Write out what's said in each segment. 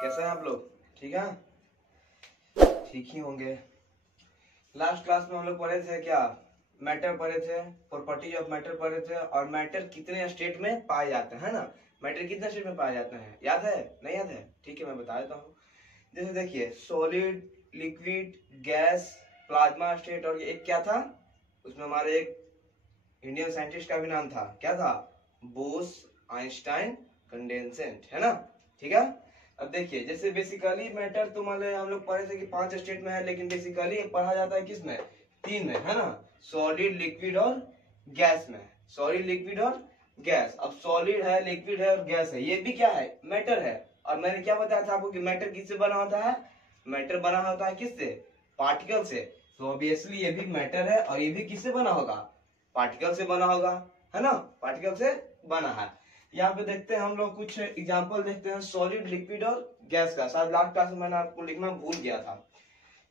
कैसे हैं आप लोग? ठीक है, ठीक ही होंगे। लास्ट क्लास में हम लोग पढ़े थे क्या? मैटर पढ़े थे, प्रॉपर्टी ऑफ मैटर पढ़े थे, और मैटर कितने स्टेट में पाए जाते हैं ना। मैटर कितने स्टेट में पाए जाते हैं, याद है? नहीं याद है? ठीक है, मैं बता देता हूँ। जैसे देखिए, solid, liquid, gas, plasma state, और एक क्या था उसमें, हमारे एक इंडियन साइंटिस्ट का भी नाम था, क्या था? बोस आइंस्टाइन कंडेंसेंट, है ना। ठीक है, अब देखिए, जैसे बेसिकली मैटर तो मान लो हम लोग पढ़े थे कि 5 स्टेट में है, लेकिन बेसिकली पढ़ा जाता है किस में? 3 में, है ना। सॉलिड, लिक्विड और गैस में। सॉलिड, लिक्विड और गैस। अब सॉलिड है, लिक्विड है और गैस है, ये भी क्या है? मैटर है। और मैंने क्या बताया था आपको कि मैटर किससे बना होता है? मैटर बना होता है किससे? पार्टिकल से। तो ऑब्वियसली ये भी मैटर है, और ये भी किससे बना होगा? पार्टिकल से बना होगा, है ना। पार्टिकल से बना है। यहाँ पे देखते हैं हम लोग, कुछ एग्जांपल देखते हैं सॉलिड, लिक्विड और गैस का। शायद लास्ट क्लास में मैंने आपको लिखना भूल गया था।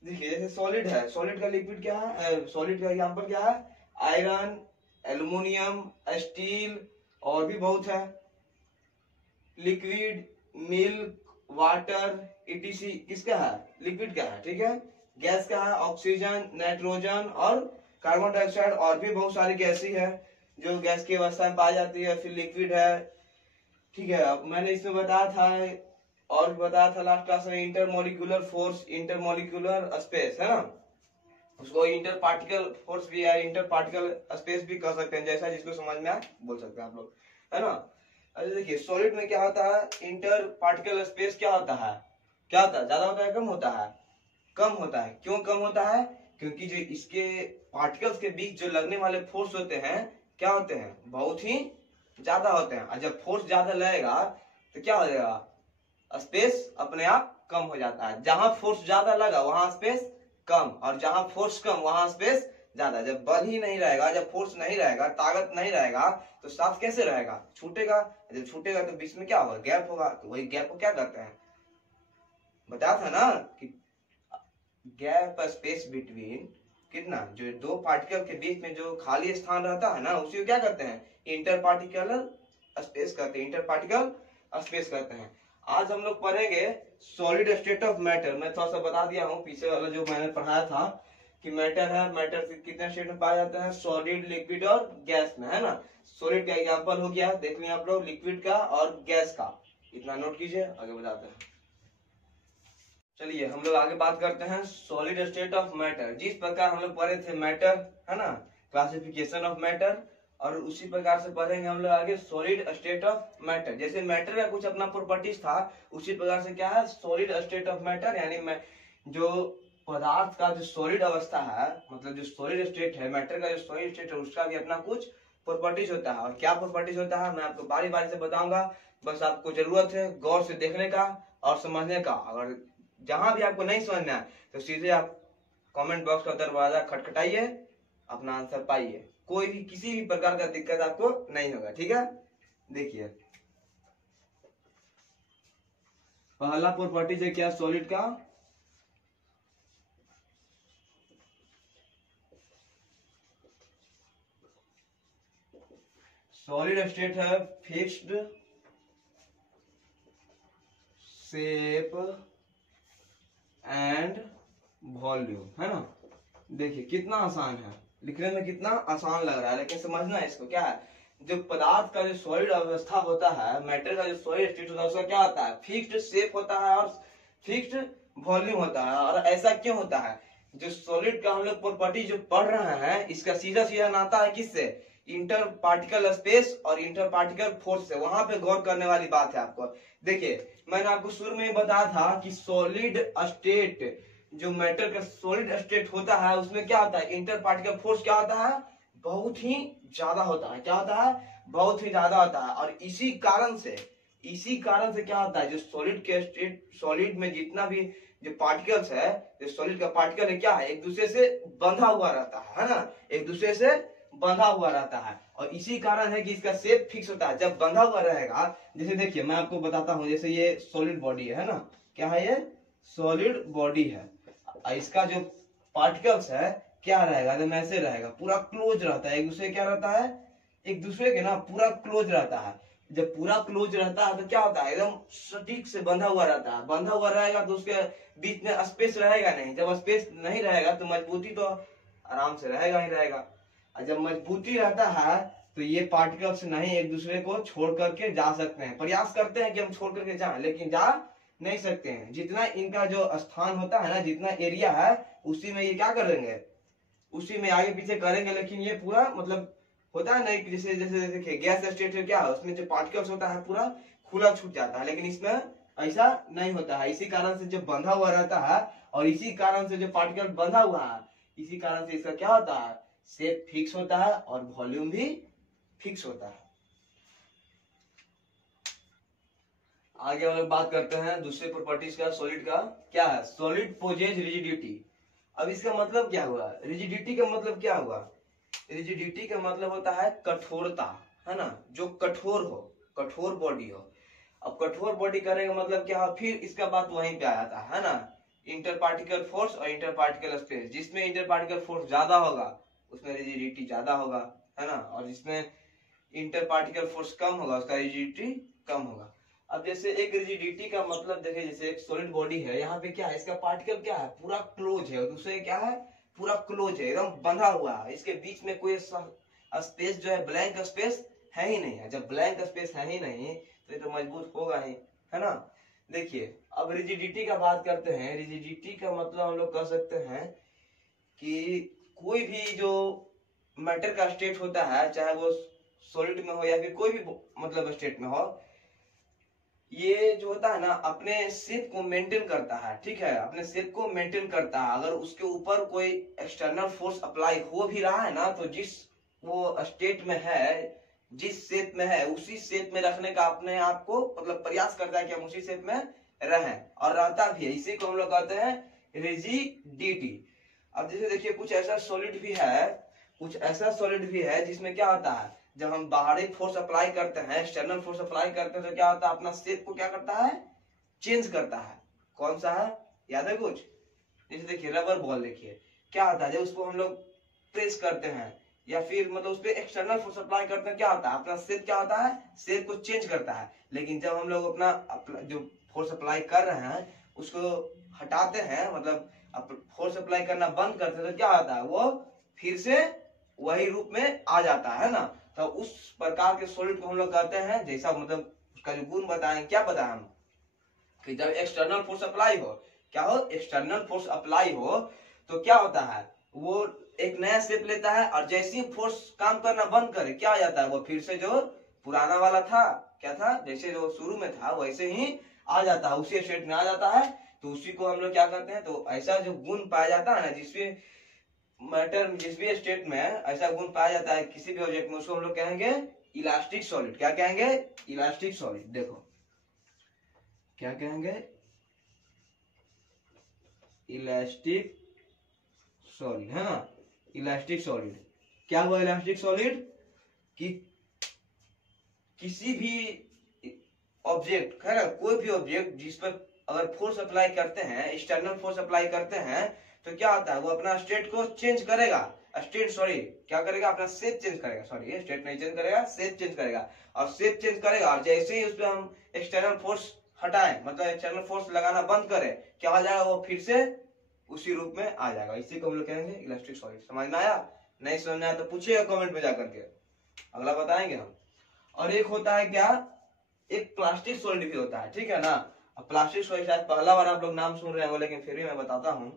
देखिए, जैसे सॉलिड है, सॉलिड का लिक्विड क्या है? सॉलिड का एग्जांपल क्या है? आयरन, एल्युमिनियम, स्टील, और भी बहुत है। लिक्विड, मिल्क, वाटर, ईटीसी किसका है? लिक्विड का है। ठीक है, गैस का है ऑक्सीजन, नाइट्रोजन और कार्बन डाइऑक्साइड, और भी बहुत सारी गैसें है जो गैस की अवस्था में पाई जाती है। फिर लिक्विड है। ठीक है, मैंने इसमें बताया था और बताया था लास्ट क्लास में, इंटरमोलिकुलर फोर्स, इंटरमोलिकुलर स्पेस, है ना। उसको इंटर पार्टिकल फोर्स भी है, इंटर पार्टिकल स्पेस भी कह सकते हैं, जैसा जिसको समझ में आए बोल सकते हैं आप लोग, है ना। अरे देखिए, सॉलिड में क्या होता है? इंटर पार्टिकल स्पेस क्या होता है? क्या होता है? ज्यादा होता है, कम होता है? कम होता है। क्यों कम होता है? क्योंकि जो इसके पार्टिकल्स के बीच जो लगने वाले फोर्स होते हैं, क्या होते हैं? बहुत ही ज्यादा होते हैं। और जब फोर्स ज्यादा लगेगा तो क्या हो जाएगा? स्पेस अपने आप कम हो जाता है। जहां फोर्स ज्यादा लगा वहां स्पेस कम, और जहां फोर्स कम वहां स्पेस ज्यादा। जब बल ही नहीं रहेगा, जब फोर्स नहीं रहेगा, ताकत नहीं रहेगा, तो साफ कैसे रहेगा? छूटेगा। जब छूटेगा तो बीच में क्या होगा? गैप होगा। तो वही गैप को क्या करते हैं? बताया था ना कि गैप स्पेस बिटवीन, कितना, जो दो पार्टिकल के बीच में जो खाली स्थान रहता है ना, उसी को क्या करते हैं? इंटर पार्टिकुलर स्पेस कहते हैं। इंटर पार्टिकल स्पेस कहते हैं। आज हम लोग पढ़ेंगे सॉलिड स्टेट ऑफ मैटर। मैं थोड़ा सा बता दिया हूँ पीछे वाला जो मैंने पढ़ाया था कि मैटर है, मैटर कितने स्टेट में पाया जाता है? सॉलिड, लिक्विड और गैस में, है ना। सॉलिड का एग्जांपल हो गया, देख लिया आप लोग, लिक्विड का और गैस का। इतना नोट कीजिए, आगे बताते हैं। चलिए हम लोग आगे बात करते हैं सॉलिड स्टेट ऑफ मैटर। जिस प्रकार हम लोग पढ़े थे मैटर, है ना, क्लासिफिकेशन ऑफ मैटर, और उसी प्रकार से पढ़ेंगे हम लोग आगे सॉलिड स्टेट ऑफ मैटर। जैसे मैटर का कुछ अपना प्रॉपर्टीज था, उसी प्रकार से क्या है? सॉलिड स्टेट ऑफ मैटर, यानी जो पदार्थ का जो सॉलिड अवस्था है, मतलब जो सॉलिड स्टेट है, मैटर का जो सॉलिड स्टेट है, उसका भी अपना कुछ प्रॉपर्टीज होता है। और क्या प्रॉपर्टीज होता है मैं आपको बारी बारी से बताऊंगा। बस आपको जरूरत है गौर से देखने का और समझने का। अगर जहां भी आपको नहीं समझना है तो सीधे आप कमेंट बॉक्स का दरवाजा खटखटाइए, अपना आंसर पाइए। कोई भी किसी भी प्रकार का दिक्कत आपको नहीं होगा। ठीक है, देखिए पहला प्रॉपर्टीज है क्या सॉलिड का? सॉलिड स्टेट है फिक्स्ड शेप एंड वॉल्यूम, है ना। देखिए कितना आसान है, लिखने में कितना आसान लग रहा है, लेकिन समझना है इसको। क्या है? जो पदार्थ का जो सॉलिड अवस्था होता है, मैटर का जो सॉलिड स्टेट होता है, उसका क्या होता है? फिक्स्ड शेप होता है और फिक्स्ड वॉल्यूम होता है। और ऐसा क्यों होता है? जो सॉलिड का हम लोग प्रॉपर्टी जो पढ़ रहे हैं, इसका सीधा सीधा नाता है किससे? इंटर पार्टिकल स्पेस और इंटर पार्टिकल फोर्स से। वहां पे गौर करने वाली बात है आपको। देखिए, मैंने आपको शुरू में ही बताया था कि सॉलिड स्टेट, जो मैटर का सॉलिड स्टेट होता है, उसमें क्या होता है? इंटर पार्टिकल फोर्स क्या होता है? बहुत ही ज्यादा होता है। क्या होता है? बहुत ही ज्यादा होता है। और इसी कारण से क्या होता है? जो सॉलिड के स्टेट, सॉलिड में जितना भी जो पार्टिकल्स है, जो सॉलिड का पार्टिकल है, क्या है? एक दूसरे से बंधा हुआ रहता है ना, एक दूसरे से बंधा हुआ रहता है। और इसी कारण है कि इसका शेप फिक्स होता है। जब बंधा हुआ रहेगा, जैसे देखिए मैं आपको बताता हूं, जैसे ये सॉलिड बॉडी है ना, क्या है? ये सॉलिड बॉडी है। इसका जो पार्टिकल्स है क्या रहेगा? एकदम ऐसे रहेगा, पूरा क्लोज रहता है एक दूसरे, क्या रहता है? एक दूसरे के ना पूरा क्लोज रहता है। जब पूरा क्लोज रहता है तो क्या होता है, एकदम सटीक से बंधा हुआ रहता है। बंधा हुआ रहेगा तो उसके बीच में स्पेस रहेगा नहीं। जब स्पेस नहीं रहेगा तो मजबूती तो आराम से रहेगा ही रहेगा। और जब मजबूती रहता है तो ये पार्टिकल्स नहीं एक दूसरे को छोड़ करके जा सकते हैं। प्रयास करते हैं कि हम छोड़ करके जाएं, लेकिन जा नहीं सकते हैं। जितना इनका जो स्थान होता है ना, जितना एरिया है, उसी में ये क्या करेंगे, उसी में आगे पीछे करेंगे। लेकिन ये पूरा मतलब होता है ना, जैसे जैसे देखिए गैस स्टेट है, क्या है उसमें जो पार्टिकल्स होता है पूरा खुला छूट जाता है, लेकिन इसमें ऐसा नहीं होता है। इसी कारण से जो बंधा हुआ रहता है, और इसी कारण से जो पार्टिकल बंधा हुआ है, इसी कारण से इसका क्या होता है, शेप फिक्स होता है और वॉल्यूम भी फिक्स होता है। आगे हम लोग बात करते हैं दूसरे प्रॉपर्टीज का सॉलिड का। क्या है, सॉलिड पोजेज रिजिडिटी। अब इसका मतलब क्या हुआ, रिजिडिटी का मतलब क्या हुआ, रिजिडिटी का मतलब होता है कठोरता, है ना, जो कठोर हो, कठोर बॉडी हो। अब कठोर बॉडी करने का मतलब क्या है, फिर इसका बात वहीं पे आ जाता है ना, इंटर पार्टिकल फोर्स और इंटर पार्टिकल स्पेस। जिसमें इंटर पार्टिकल फोर्स ज्यादा होगा उसमें रिजिडिटी ज्यादा होगा, है ना, और जिसमें इंटर पार्टिकल फोर्स कम होगा उसका रिजिडिटी कम होगा। अब जैसे एक रिजिडिटी का मतलब देखिए, जैसे एक सॉलिड बॉडी है, यहाँ पे क्या है, इसका पार्टिकल क्या है, पूरा क्लोज है, और दूसरे क्या है, पूरा क्लोज है, एकदम बंधा हुआ है। इसके बीच में कोई स्पेस जो है, ब्लैंक स्पेस है ही नहीं है। जब ब्लैंक स्पेस है ही नहीं तो ये तो मजबूत होगा ही, है ना। देखिए अब रिजिडिटी का बात करते हैं। रिजिडिटी का मतलब हम लोग कह सकते हैं कि कोई भी जो मैटर का स्टेट होता है, चाहे वो सॉलिड में हो या फिर कोई भी मतलब स्टेट में हो, ये जो होता है ना अपने शेप को मेंटेन करता है, ठीक है, अपने शेप को मेंटेन करता है। अगर उसके ऊपर कोई एक्सटर्नल फोर्स अप्लाई हो भी रहा है ना, तो जिस वो स्टेट में है, जिस शेप में है, उसी शेप में रखने का अपने आप को मतलब प्रयास करता है कि हम उसी शेप में रहें, और रहता भी है। इसी को हम लोग कहते हैं रिजिडिटी। अब जैसे देखिए कुछ ऐसा सॉलिड भी है, कुछ ऐसा सॉलिड भी है जिसमें क्या होता है, जब हम बाहरी फोर्स अप्लाई करते हैं, एक्सटर्नल फोर्स अप्लाई करते हैं, तो क्या होता है, अपना शेप को क्या करता है, चेंज करता है। कौन सा है, याद है कुछ, जैसे देखिए रबर बॉल, देखिए क्या होता है, जब उसको हम लोग प्रेस करते हैं या फिर मतलब उस पर एक्सटर्नल फोर्स अप्लाई करते हैं, क्या होता है, अपना शेप क्या होता है, शेप को चेंज करता है। लेकिन जब हम लोग अपना जो फोर्स अप्लाई कर रहे हैं उसको हटाते हैं, मतलब फोर्स अप्लाई करना बंद करते हैं, तो क्या होता है, वो फिर से वही रूप में आ जाता है ना। तो उस प्रकार के सॉलिड को हम लोग कहते हैं, जैसा मतलब उसका जो गुण बताएं, क्या बताएं हम, कि जब एक्सटर्नल फोर्स अप्लाई हो, क्या हो, एक्सटर्नल फोर्स अप्लाई हो, तो क्या होता है, वो एक नया शेप लेता है, और जैसे ही फोर्स काम करना बंद करे, क्या आ जाता है, वो फिर से जो पुराना वाला था, क्या था, जैसे जो शुरू में था वैसे ही आ जाता है, उसी स्टेट में आ जाता है। तो उसी को हम लोग क्या करते हैं, तो ऐसा जो गुण पाया जाता है ना, जिसमें मैटर जिस भी स्टेट में ऐसा गुण पाया जाता है किसी भी ऑब्जेक्ट में, उसको हम लोग कहेंगे इलास्टिक सॉलिड। क्या कहेंगे, इलास्टिक सॉलिड। देखो क्या कहेंगे, इलास्टिक सॉलिड, है ना, इलास्टिक सॉलिड। क्या हुआ इलास्टिक सॉलिड, कि किसी भी ऑब्जेक्ट, है ना, कोई भी ऑब्जेक्ट जिस पर अगर फोर्स अप्लाई करते हैं, एक्सटर्नल फोर्स अप्लाई करते हैं, तो क्या होता है, वो अपना स्टेट को चेंज करेगा, स्टेट सॉरी क्या करेगा, अपना शेप चेंज करेगा, सॉरी स्टेट नहीं चेंज करेगा, शेप चेंज करेगा, और शेप चेंज करेगा, और जैसे ही उस पर हम एक्सटर्नल फोर्स हटाएं, मतलब एक्सटर्नल फोर्स लगाना बंद करें, क्या हो जाएगा, वो फिर से उसी रूप में आ जाएगा। इसी को हम लोग कहेंगे इलास्टिक सॉलिड। समझ में आया, नहीं समझ में आया तो पूछिएगा कमेंट में जाकर के, अगला बताएंगे हम। और एक होता है क्या, एक प्लास्टिक सॉलिड भी होता है, ठीक है ना। अब प्लास्टिक सॉलिड शायद पहला बार आप लोग नाम सुन रहे हो, लेकिन फिर भी मैं बताता हूँ।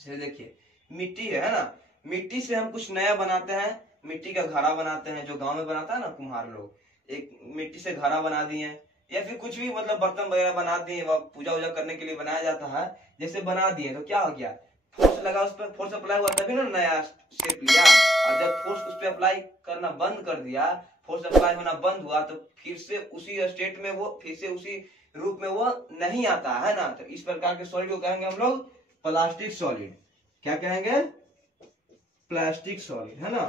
देखिए मिट्टी है ना, मिट्टी से हम कुछ नया बनाते हैं, मिट्टी का घड़ा बनाते हैं, जो गांव में बनाता है ना कुम्हार लोग, एक मिट्टी से घड़ा बना दिए, या फिर कुछ भी मतलब बर्तन वगैरह बना दिए, पूजा वूजा करने के लिए बनाया जाता है, जैसे बना दिए तो क्या हो गया, फोर्स लगा उस पर, फोर्स अप्लाई हुआ तभी ना नया शेप लिया। और जब फोर्स उस पर अप्लाई करना बंद कर दिया, फोर्स अप्लाई होना बंद हुआ, तो फिर से उसी स्टेट में वो फिर से उसी रूप में वो नहीं आता है ना। तो इस प्रकार के सॉलिड को कहेंगे हम लोग प्लास्टिक सॉलिड। क्या कहेंगे, प्लास्टिक सॉलिड, है ना।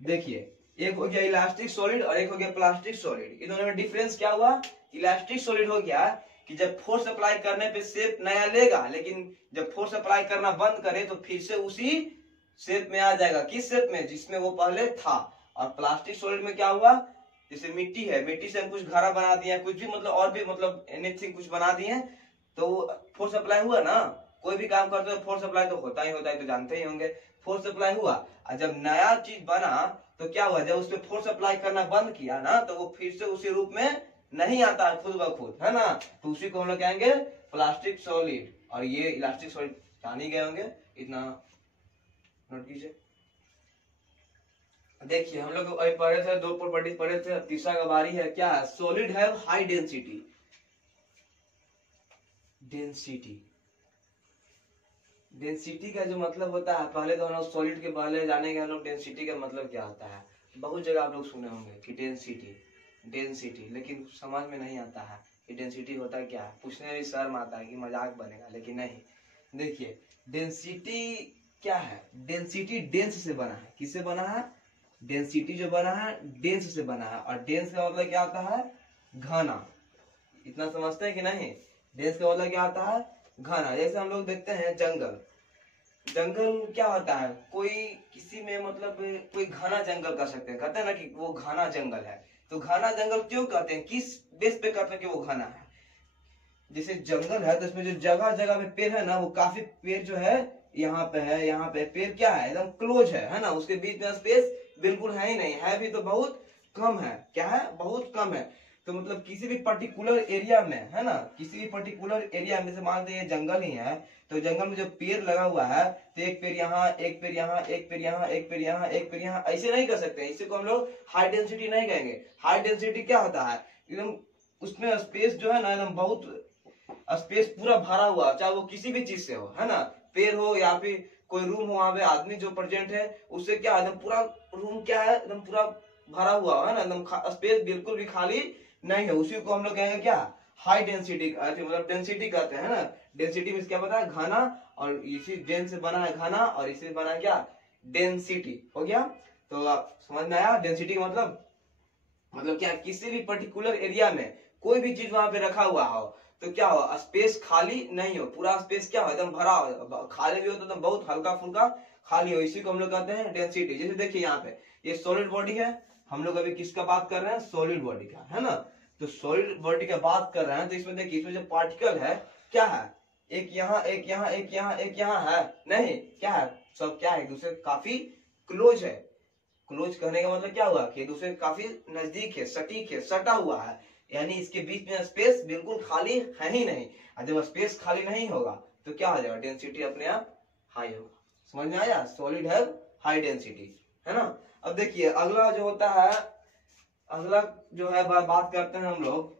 देखिए एक हो गया इलास्टिक सॉलिड और एक हो गया प्लास्टिक सॉलिड। इन दोनों में डिफरेंस क्या हुआ, इलास्टिक सॉलिड हो गया कि जब फोर्स अप्लाई करने पे शेप नया लेगा, लेकिन जब फोर्स अप्लाई करना बंद करे तो फिर से उसी शेप में आ जाएगा, किस शेप में, जिसमें वो पहले था। और प्लास्टिक सॉलिड में क्या हुआ, जैसे मिट्टी है, मिट्टी से हम कुछ घड़ा बना दिए, कुछ भी मतलब और भी मतलब एनीथिंग कुछ बना दिए, तो फोर्स अप्लाई हुआ ना। कोई भी काम करते हो फोर्स अप्लाई तो होता ही होता है, तो जानते ही होंगे। फोर्स अप्लाई हुआ और जब नया चीज बना तो क्या हुआ, जब उस पर फोर्स अप्लाई करना बंद किया ना तो वो फिर से उसी रूप में नहीं आता है खुद ब खुद, है ना। तो उसी को हम लोग कहेंगे प्लास्टिक सॉलिड। और ये इलास्टिक सॉलिड जान ही गए होंगे, इतना नोट कीजिए। देखिए हम लोग अभी पढ़े थे, 2 प्रॉपर्टी पढ़े थे, तीसरा का बारी है। क्या है? Solid have high density. Density, density का जो मतलब होता है, पहले तो हम लोग सॉलिड के पहले जानेंगे हम लोग डेंसिटी का मतलब क्या होता है। बहुत जगह आप लोग सुने होंगे कि डेंसिटी डेंसिटी, लेकिन समझ में नहीं आता है कि डेंसिटी होता क्या है। पूछने में शर्म आता है कि मजाक बनेगा, लेकिन नहीं। देखिए डेंसिटी क्या है, डेंसिटी डेंस से बना है। किससे बना है? डेंसिटी जो बना है डेंस से बना है। और डेंस का मतलब क्या होता है? घना। इतना समझते हैं कि नहीं? डेंस का मतलब क्या होता है? घना। जैसे हम लोग देखते हैं जंगल, जंगल क्या होता है, कोई किसी में मतलब कोई घना जंगल कर सकते हैं, कहते हैं ना कि वो घना जंगल है। तो घना जंगल क्यों कहते हैं, किस बेस पे कहते हैं कि वो घना है? जैसे जंगल है तो इसमें जो जगह जगह पे पेड़ है ना, वो काफी पेड़ जो है यहाँ पे है, यहाँ पे पेड़ क्या है, एकदम क्लोज है ना। उसके बीच में स्पेस बिल्कुल है ही नहीं, है भी तो बहुत कम है। क्या है? बहुत कम है। तो मतलब किसी भी पर्टिकुलर एरिया में, है ना, किसी भी पर्टिकुलर एरिया में से मान लीजिए जंगल ही है, तो जंगल में जो पेड़ लगा हुआ है तो एक पेड़ यहाँ, एक पेड़ यहाँ, एक पेड़ यहाँ, एक पेड़ यहाँ, एक पेड़ यहाँ, ऐसे नहीं कर सकते। इसी को हम लोग हाई डेंसिटी नहीं कहेंगे। हाई डेंसिटी क्या होता है, एकदम उसमें स्पेस जो है ना, एकदम बहुत स्पेस पूरा भरा हुआ, चाहे वो किसी भी चीज से हो, है ना, पेड़ हो या फिर कोई रूम हो, वहां पे आदमी जो प्रेजेंट है उससे क्या है, एकदम पूरा रूम क्या है, एकदम पूरा भरा हुआ है ना, एकदम स्पेस बिल्कुल भी खाली नहीं है। उसी को हम लोग कहेंगे क्या? हाई डेंसिटी, मतलब डेंसिटी कहते हैं ना। डेंसिटी में क्या पता है? घना। और इसी डेंस से बना है घना, और इसी से बना है क्या? डेंसिटी। हो गया? तो आप समझ में आया डेंसिटी का मतलब क्या? किसी भी पर्टिकुलर एरिया में कोई भी चीज वहां पे रखा हुआ हो तो क्या हो, स्पेस खाली नहीं हो, पूरा स्पेस क्या हो, एकदम भरा हो। खाली भी हो तो एकदम बहुत हल्का फुल्का खाली हो, इसी को हम लोग कहते हैं डेंसिटी। जैसे देखिए यहाँ पे ये सॉलिड बॉडी है, हम लोग अभी किसका बात कर रहे हैं? सॉलिड बॉडी का, है ना। तो सॉलिड बॉडी का बात कर रहे हैं, तो इसमें देखिए इसमें जो पार्टिकल है क्या है, एक यहाँ, एक यहाँ, एक यहाँ, एक यहाँ है नहीं, क्या है, सब क्या है, एक दूसरे काफी क्लोज है। क्लोज कहने का मतलब क्या हुआ कि एक दूसरे काफी नजदीक है, सटीक है, सटा हुआ है, यानी इसके बीच में स्पेस बिल्कुल खाली है ही नहीं। और जब स्पेस खाली नहीं होगा तो क्या हो जाएगा? डेंसिटी अपने आप हाई होगा। समझ में आया? सॉलिड है हाई डेंसिटी, है ना। अब देखिए अगला जो होता है, अगला जो है बात करते हैं हम लोग।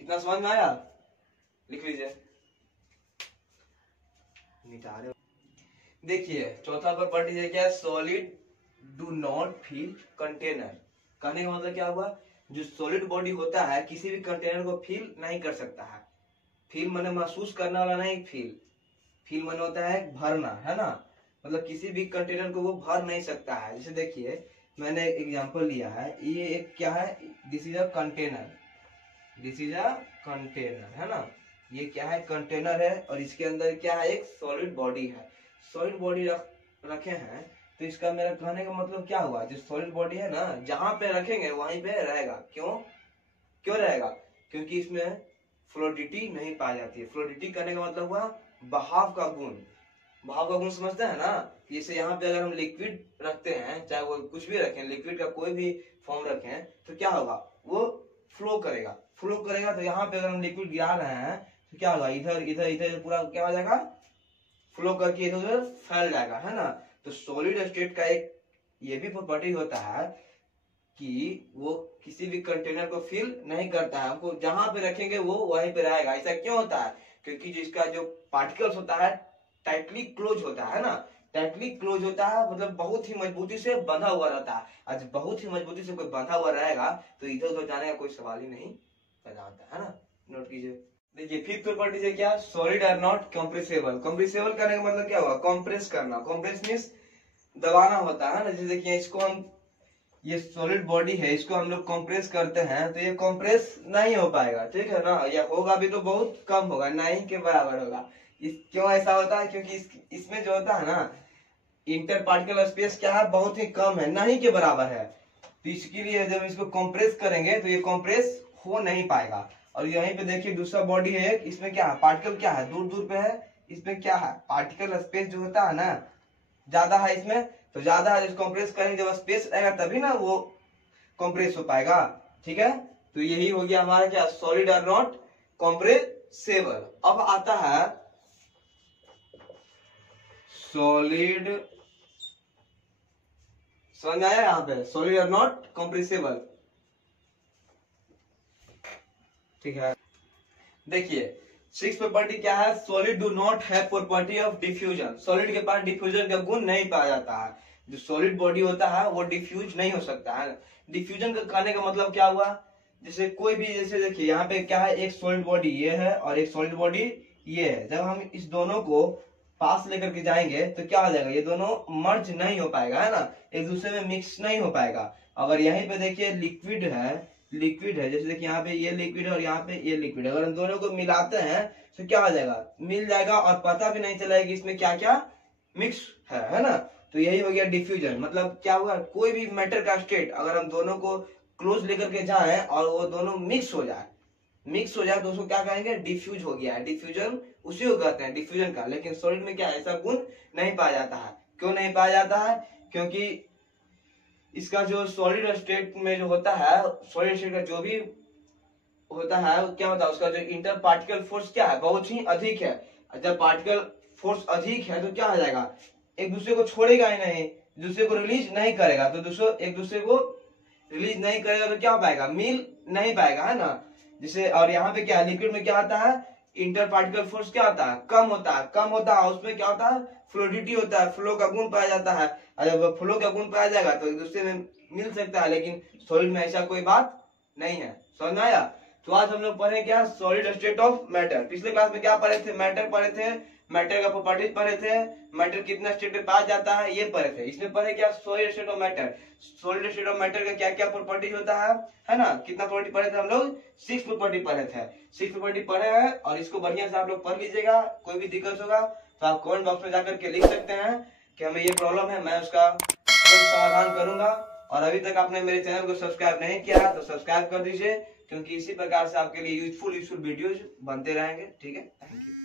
इतना समझ में आया? लिख लीजिए, मिटा रहे। देखिए चौथा प्रॉपर्टी है क्या? Solid do not feel container. कहने का मतलब क्या हुआ? जो सॉलिड बॉडी होता है किसी भी कंटेनर को फील नहीं कर सकता है। फील माने महसूस करने वाला नहीं, फील माने होता है भरना, है ना। मतलब किसी भी कंटेनर को वो भर नहीं सकता है। जैसे देखिए मैंने एक एग्जांपल लिया है, ये एक क्या है, this is a container, this is a container, है ना। ये क्या है? कंटेनर है, और इसके अंदर क्या है? एक सॉलिड बॉडी है। सॉलिड बॉडी रखे हैं, तो इसका मेरा कहने का मतलब क्या हुआ? जो सॉलिड बॉडी है ना, जहां पे रखेंगे वहीं पे रहेगा। क्यों रहेगा? क्योंकि इसमें फ्लूइडिटी नहीं पाई जाती है। फ्लूइडिटी करने का मतलब हुआ बहाव का गुण। बहाव का गुण समझते हैं ना। जैसे यहाँ पे अगर हम लिक्विड रखते हैं, चाहे वो कुछ भी रखें, लिक्विड का कोई भी फॉर्म रखें, तो क्या होगा? वो फ्लो करेगा। फ्लो करेगा तो यहाँ पे अगर हम लिक्विड गिरा रहे हैं तो क्या होगा? इधर इधर इधर पूरा क्या हो जाएगा? फ्लो करके इधर उधर फैल जाएगा, है ना। तो सॉलिड स्टेट का एक ये भी प्रॉपर्टी होता है कि वो किसी भी कंटेनर को फिल नहीं करता है। हमको जहां पे रखेंगे वो वहीं पे रहेगा। ऐसा क्यों होता है? क्योंकि जिसका जो पार्टिकल्स होता है टाइटली क्लोज होता है ना। टाइटली क्लोज होता है मतलब बहुत ही मजबूती से बंधा हुआ रहता है। आज बहुत ही मजबूती से कोई बंधा हुआ रहेगा तो इधर उधर जाने का कोई सवाल ही नहीं पैदा होता है ना। नोट कीजिए। देखिए फिफ्थ प्रॉपर्टी है क्या? Solid are not compressible. Compressible करने का मतलब क्या हुआ? कंप्रेस करना। कंप्रेस मींस दबाना होता है ना। जैसे देखिए इसको हम, ये सॉलिड बॉडी है, इसको हम लोग कंप्रेस करते हैं तो ये कंप्रेस नहीं हो पाएगा, ठीक है ना। या होगा भी तो बहुत कम होगा, नहीं के बराबर होगा। क्यों ऐसा होता है? क्योंकि इसमें जो होता है ना, इंटर पार्टिकल स्पेस क्या है, बहुत ही कम है, नहीं के बराबर है। तो इसके लिए जब इसको कंप्रेस करेंगे तो ये कंप्रेस हो नहीं पाएगा। और यहीं पे देखिए दूसरा बॉडी है, इसमें क्या है, पार्टिकल क्या है, दूर दूर पे है, इसमें क्या है, पार्टिकल स्पेस जो होता है ना ज्यादा है इसमें, तो ज्यादा है, कंप्रेस करेंगे जब स्पेस रहेगा तभी ना वो कंप्रेस हो पाएगा। ठीक है, तो यही हो गया हमारा क्या, सॉलिड आर नॉट कंप्रेसेबल। अब आता है सॉलिड, समझ में आया यहाँ पे, सॉलिड आर नॉट कंप्रेसेबल। ठीक है, देखिए 6 प्रॉपर्टी क्या है, solid do not have property of diffusion. Solid के पास डिफ्यूजन का गुण नहीं पाया जाता है। जो सॉलिड बॉडी होता है वो डिफ्यूज नहीं हो सकता है। डिफ्यूजन का कहने का मतलब क्या हुआ, जैसे कोई भी, जैसे देखिए यहाँ पे क्या है, एक सॉलिड बॉडी ये है और एक सॉलिड बॉडी ये है। जब हम इस दोनों को पास लेकर के जाएंगे तो क्या हो जाएगा, ये दोनों मर्ज नहीं हो पाएगा, है ना, एक दूसरे में मिक्स नहीं हो पाएगा। अगर यहीं पे देखिए लिक्विड है, जैसे देखिए यहाँ पे ये लिक्विड है और यहाँ पे ये लिक्विड है, अगर हम दोनों को मिलाते हैं तो क्या हो जाएगा, मिल जाएगा और पता भी नहीं चलेगा कि इसमें क्या क्या मिक्स है ना। तो यही हो गया डिफ्यूजन। मतलब क्या हुआ, कोई भी मैटर का स्टेट अगर हम दोनों को क्लोज लेकर के जाएं और वो दोनों मिक्स हो जाए तो उसको क्या कहेंगे, डिफ्यूज हो गया है। डिफ्यूजन उसी को कहते हैं, डिफ्यूजन का। लेकिन सॉलिड में क्या ऐसा गुण नहीं पाया जाता है। क्यों नहीं पाया जाता है, क्योंकि इसका जो सॉलिड स्टेट में जो होता है, सॉलिड स्टेट का जो भी होता है क्या होता है, उसका जो इंटर पार्टिकल फोर्स क्या है, बहुत ही अधिक है। जब पार्टिकल फोर्स अधिक है तो क्या हो जाएगा, एक दूसरे को छोड़ेगा ही नहीं, दूसरे को रिलीज नहीं करेगा। तो एक दूसरे को रिलीज नहीं करेगा तो क्या हो पाएगा, मिल नहीं पाएगा, है ना। जैसे और यहाँ पे क्या है, लिक्विड में क्या होता है, इंटर पार्टिकल फोर्स क्या होता है, कम होता है। उसमें क्या होता है, फ्लूइडिटी होता है, फ्लो का गुण पाया जाता है। जब फ्लो का गुण पाया जाएगा तो एक दूसरे में मिल सकता है। लेकिन सॉलिड में ऐसा कोई बात नहीं है। समझ में आया। तो आज हम लोग पढ़े क्या, सॉलिड स्टेट ऑफ मैटर। पिछले क्लास में क्या पढ़े थे, मैटर पढ़े थे, मैटर का प्रॉपर्टीज पढ़े थे, मैटर कितना स्टेट में पाया जाता है ये पढ़े थे। इसमें पढ़े क्या, solid state of matter. Solid state of matter का क्या क्या प्रॉपर्टीज होता है ना। कितना प्रॉपर्टी पढ़े थे हम लोग, 6 प्रॉपर्टी पढ़े थे। 6 प्रॉपर्टी पढ़े हैं और इसको बढ़िया से आप लोग पढ़ लीजिएगा। कोई भी दिक्कत होगा तो आप कमेंट बॉक्स में जाकर के लिख सकते हैं कि हमें ये प्रॉब्लम है, मैं उसका समाधान करूंगा। और अभी तक आपने मेरे चैनल को सब्सक्राइब नहीं किया तो सब्सक्राइब कर दीजिए, क्योंकि इसी प्रकार से आपके लिए यूजफुल वीडियोज बनते रहेंगे। ठीक है, थैंक यू।